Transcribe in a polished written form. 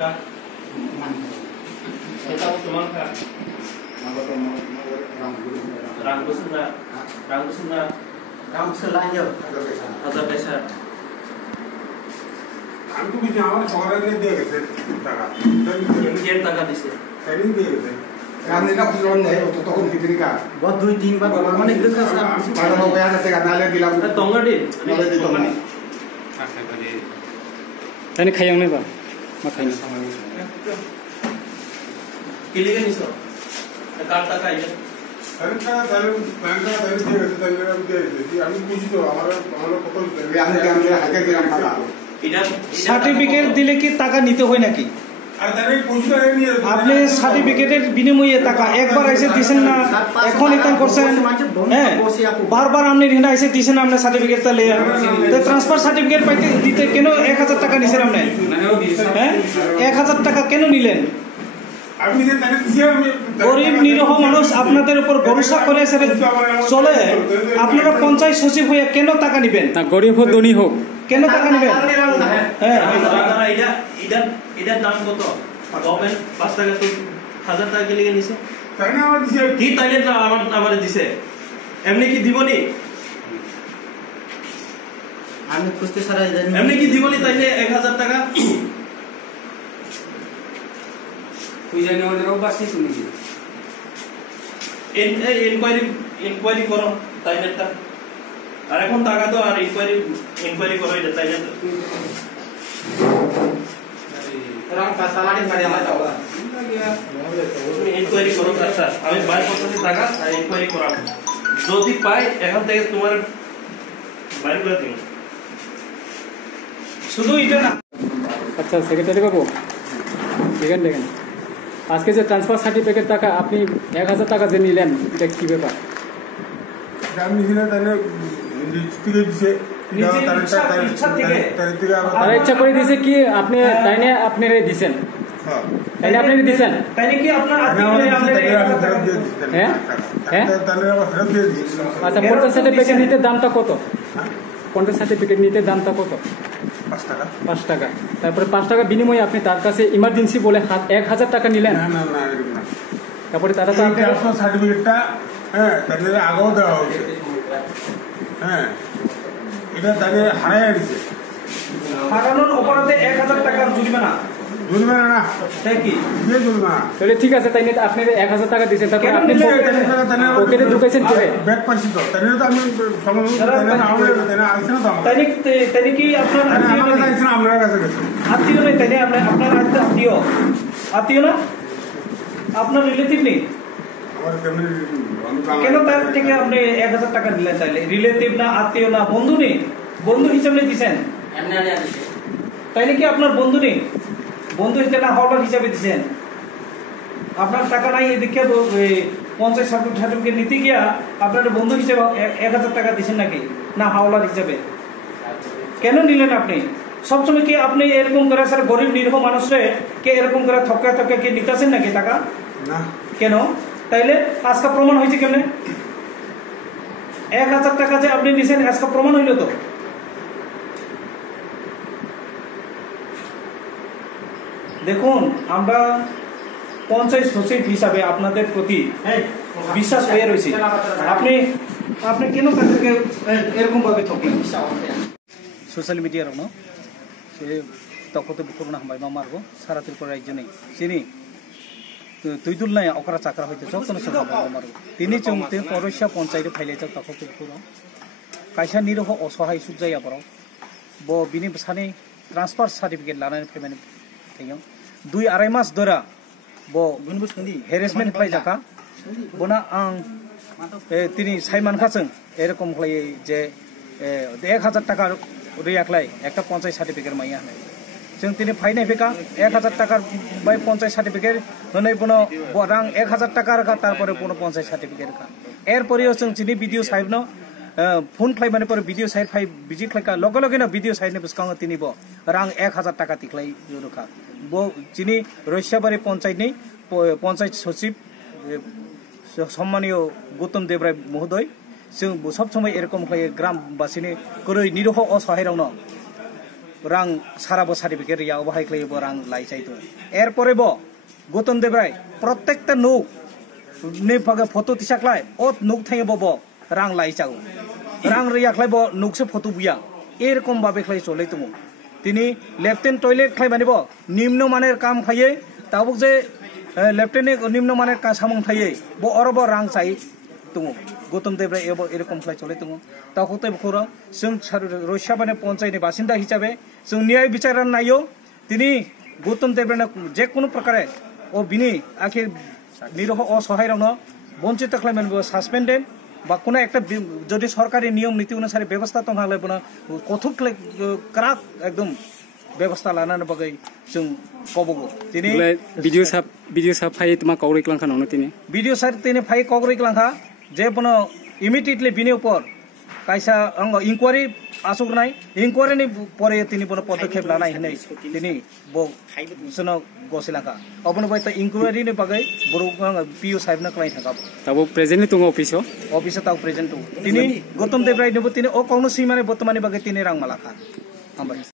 Kita cuma kan rang selanya ada besar. আমি তো বুঝি আমার সকালে দিয়ে গেছে টাকা Kian taka dise. ট্রেনিং দিয়ে গেছে Kami nak pulang ni, untuk tahun kita kan. Buat 2-3 বার অনেক দেখা sir Pada mau bayar saya kan, nalar bilang. টঙ্গাডি Nalar di tong. Tani khayang ni ba? Makhayang. কিলিগে নিছো কার টাকা আইছে ব্যাংকটা দিয়ে গেছে তাহলে আমি দিয়ে গেছি আমি বুঝি তো আমার কত Yang ni harga kiram pada. এটা সার্টিফিকেট দিলে কি টাকা নিতে হয় নাকি? আর তাহলে বুঝতে নিয়ে আপনি সার্টিফিকেটের বিনিময়ে টাকা একবার এসে দিছেন না, এখন ইতান করছেন, হ্যাঁ বারবার আপনি রিনা এসে দিছেন আপনি সার্টিফিকেট তাহলে ট্রান্সফার সার্টিফিকেট পাইতে দিতে কেন 1000 টাকা নিছেন আপনি? হ্যাঁ 1000 টাকা কেন নিলেন? আমি যে তাহলে দিছি আমি গরিব নিরহ মানুষ আপনাদের উপর ভরসা করে সেটা চলে, আপনারা পঞ্চায়েত সচিব হয়ে কেন টাকা নেবেন? না গরিব হোক ধনী হোক কেন টাকা নেবেন? হ্যাঁ এটার দাম কত? গভর্নমেন্ট 5 টাকা তো 1000 টাকা কিলিগে নিছে তাই না আমার দিছি কি তাইলে আমার দিছে এমনি কি দিবনি আমি খুঁজতে সারা এমনি কি দিবনি তাইলে 1000 টাকা ওই জানি ওদেরও বাসি শুনেছি ইনকোয়ারি করো তাইলেটা আর এখন টাকা তো আর ইনকোয়ারি করো এটা তাইলে orang pasalarin pada apa tahu তুমি ইনকোয়ারি করো স্যার আমি বাইরে করতেছি টাকা আর ইনকোয়ারি করাবো যদি পাই এখন থেকে তোমার বাইরে করে দিন শুধু এটা না। আচ্ছা সেক্রেটারি বাবু দেখেন দেখেন আজকে যে ট্রান্সফার সার্টিফিকেট টাকা আপনি 1000 টাকা যে নিলেন এটা কি ব্যাপার? আমি নিছি না তাহলে থেকে দিছে তারা ইচ্ছা করে দিয়েছে কি আপনি তাই না আপনারা দিছেন? তাই না আপনারা দিছেন? তাই কি আপনার হ্যাঁ হ্যাঁ আচ্ছা পঞ্চায়েত সার্টিফিকেট নিতে দামটা কত? পঞ্চায়েত সার্টিফিকেট নিতে দামটা কত? 5 টাকা। তারপরে 5 টাকা বিনিময়ে আপনি তার কাছে ইমার্জেন্সি বলে 1000 টাকা নিলেন। তারপরে তারা তো ট্রান্সফার সার্টিফিকেটটা হ্যাঁ তাহলে আগেও দেওয়া হয়েছে হ্যাঁ এটা তাহলে হারাই দিছে হারানোর অপরাধে 1000 টাকার জরিমানা না তাই কি দিয়ে জরিমানা তাহলে ঠিক আছে তাই নিয়ে আপনি 1000 টাকা দিয়েছেন তারপরে আপনি পকেটে ঢুকাইছেন কিভাবে? ব্যাগ পাইছি তো তাহলে তো আমি তাই কি আপনার আপনার কাছে গেছে আত্মীয় নেই? তাই আপনার আত্মীয় না আপনার রিলেটিভ নেই কেন তার থেকে আপনি 1000 টাকা দিলেন? তাইলে রিলেটিভ না আত্মীয় না বন্ধু নেই, বন্ধু হিসাবে দিচ্ছেন তাইলে কি আপনার বন্ধু নেই? বন্ধু হিসাবে না হওয়ার হিসাবে দিচ্ছেন আপনার টাকা নাই এদিকে পঞ্চায়েত সার্টিফিকেট নিতে গিয়া আপনার বন্ধু হিসেবে 1000 টাকা দিচ্ছেন নাকি না হাওলার হিসাবে কেন নিলেন আপনি? সবসময় কি আপনি এরকম করে স্যার গরিব নিরীহ মানুষরে কে এরকম করে থকে কে নিতেছেন নাকি টাকা? না কেন? তাইলে আজকে প্রমাণ হয়েছে কেমনে? 1000 টাকা যে আপনি নিছেন আজকে প্রমাণ হইল তো। দেখুন আমরা পঞ্চায়েত সচিব হিসাবে আপনাদের প্রতি বিশ্বাস হয়ে রয়েছি, আপনি কেন তাদেরকে এরকম ভাবে ঠকলেন? সোশ্যাল মিডিয়ার সে তখতে করোনা হামবাই মারবো সারা ত্রিপুরা রাজ্য নেই চিনি তুই তুল নাই অকরা চাকরা হইতে যতন মারবো তিনি চমতে পরশা পঞ্চায়েত ফাইলে তখতে কাইসা নিরহ অসহায় সুখ जाया बर ब बिनि सानै ट्रान्सफार सार्टिफिकेट लानानै फैमाने थैयो 2-2.5 मास दरा ब हेरेसमेन्ट खालाय जाका बना आं তিনি সাইমান খাচং এরকম খাই যে 1000 টাকা রিয়াকলাই একটা পঞ্চায়েত সার্টিফিকেট মাইয়া হয় जों তিনি ফাইনাই ফেকা 1000 টাকার বাই পঞ্চায়েত সার্টিফিকেট হनै বনো রাং 1000 টাকার তারপরে কোনো পঞ্চায়েত সার্টিফিকেট কা এরপরেও जों চিনি ভিডিও সাহেব ফোন খাইমানে পরে ভিডিও সাইড ফাই বিজি খাইকা লগে লগে না ভিডিও সাইড নে বুসকাং তিনি ব রাং 1000 টাকা তিখলাই জুরুকা ব চিনি রৈশাবাড়ি পঞ্চায়েত সচিব সম্মানীয় গৌতম দেবরায় মহোদয় जों सब समय এরকম খাই গ্রামবাসীনি গরৈ নিরহ অসহায় রাউন rang sarabo certificate ya bahai klei bo rang lai chai to erpore bo Gautam Dev Rai protekta nuk ne paga photo tisaklai ot nuk thai bo rang lai chau rang riya klai bo nuk se photo buya এরকম ভাবে খাই চলে তুমি তিনি lieutenant toilet খাই বানিব নিম্ন মানের কাম খাইয়ে তাবুক যে লেফটেন্ট নিম্ন মানের কাজ সামং খাইয়ে ব অরব রাং চাই তুমি গৌতম দেব রায় এরকম খাই চলে তুমি তাকতে বখরা जों রৈশাবানে পঞ্চায়েত বাসিন্দা হিসাবে जों ন্যায় বিচার নাইও তিনি গৌতম দেব রায় যে কোনো প্রকারে ও বিনি আখি নিরহ অসহায় রং বঞ্চিত খাইমান সাসপেন্ডেড বা কোনো একটা যদি সরকারি নিয়ম নীতি অনুসারে ব্যবস্থা তো হলে কঠোর ক্রাক একদম ব্যবস্থা লানার বাকি जों কবগো তিনি ভিডিও সাপ ফাই তোমা কগরে ক্লাংখা ননো তিনি ভিডিও সার তিনি ফাই কগরে ক্লাংখা যে কোনো ইমিডিয়েটলি বিনি উপর কাইসা ইনকোয়ারি আসুক নাই ইনকোয়ারিনি পরে তিনি কোনো পদক্ষেপ লানাই হनै তিনি বো সনো গসিলাকা অবন বাইতা ইনকোয়ারিনি বাগै বড় পিও সাহেব না ক্লাই থাকা তাবো প্রেজেন্টলি তুঙ্গ অফিসে তাও প্রেজেন্ট তিনি গৌতম দেব রায় নব তিনি ও কৌনো সীমানে বর্তমানে বাগै তিনি রাং মালাখা আমবাই